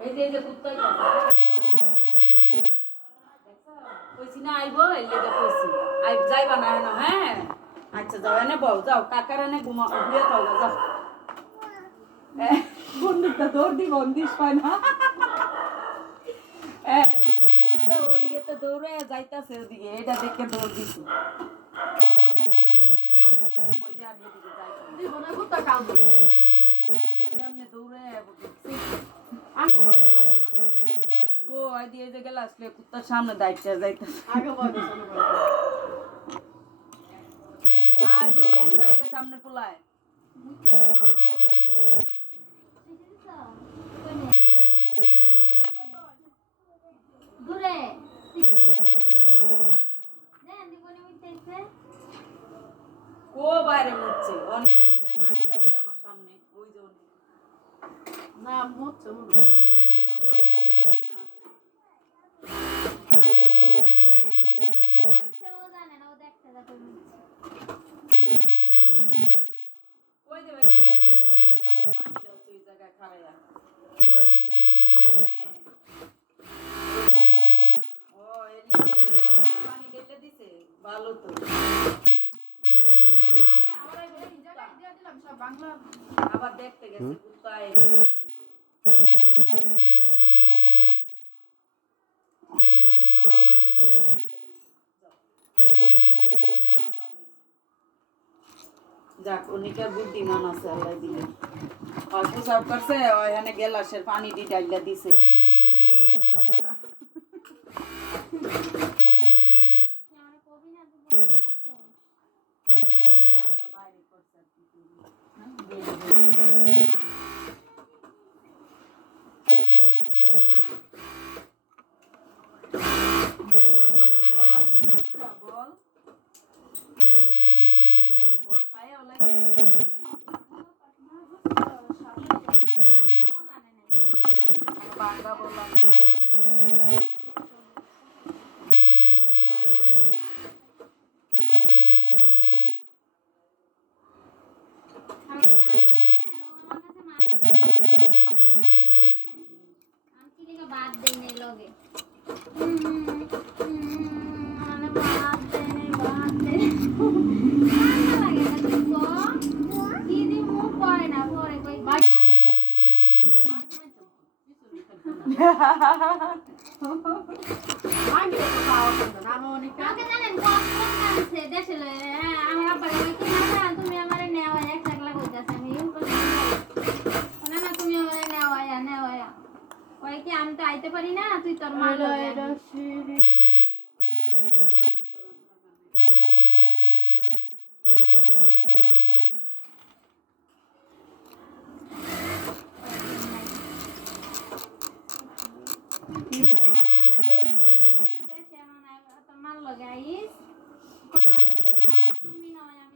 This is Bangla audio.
এই যে কুত্তা কইছি না আইবো এই লেগে কইছি আই যাইবা না না হ্যাঁ আচ্ছা যাও এনে বউ যাও কাকার এনে ঘুমিয়ে থাও যাও বন্ধুটা দৌড় দি বন্দিশ পায় না কুত্তা ওদিকে তো দৌড়ে যাইতাছে ওদিকে এটা দেখে দৌড় দিছি মহিলা আর এদিকে যাইতাছে দিব না কুত্তা কাম এমনি দৌড়ে কো আই দিয়ে যে গেল আসলে কুত্তার সামনে দাইতে যাইতাছে আগে বলে আদি লেঙ্গা এর সামনে পোলায় দূরে দেন দিবনি উঠতেছে কো বাইরে মুছছে অনেকে পানি ঢালছে আমার সামনে ওই যে না মুছছে ওই মুছছে কই না আমি দেখছি আচ্ছা ও জানে না ও দেখতে যা কই মুছছে ওই যে ভাই অনেকে দেখলাম গ্লাসে পানি ঢালছে ওই জায়গায় খাড়ায়া ওই শিশি দিছে এখানে ও এলে পানি ঢেলে দিছে ভালো তো আবার দেখতে গেছে কুত্তায় যাক উনিকে বুদ্ধিমান আছে আল্লাহ দিলে আর পোশাক করছে ওখানে গেলাসের পানি দিয়ে ডাইলা দিছে বাইরে করছে আমাদের বল বল খায় ওলাই বাংলা বলা বাদ দেই নাই লগে মানে বাদ দেই নাই বাদ দেই না লাগে না তো দিদি মুখ পড়ে না পরে কই বাদ আগে তো পাওয়া না না মনিকা আগে জানেন কত কাছে দেশে আমার আব্বা কই কি না তুমি আমারে নেওয়া এক টাকা কইতাছ আমি না না তুমি আমারে নেওয়া ওই কি আমি তো আইতে পারি না তুই তোর মা মাল লাগাইস কোথায় তুমি না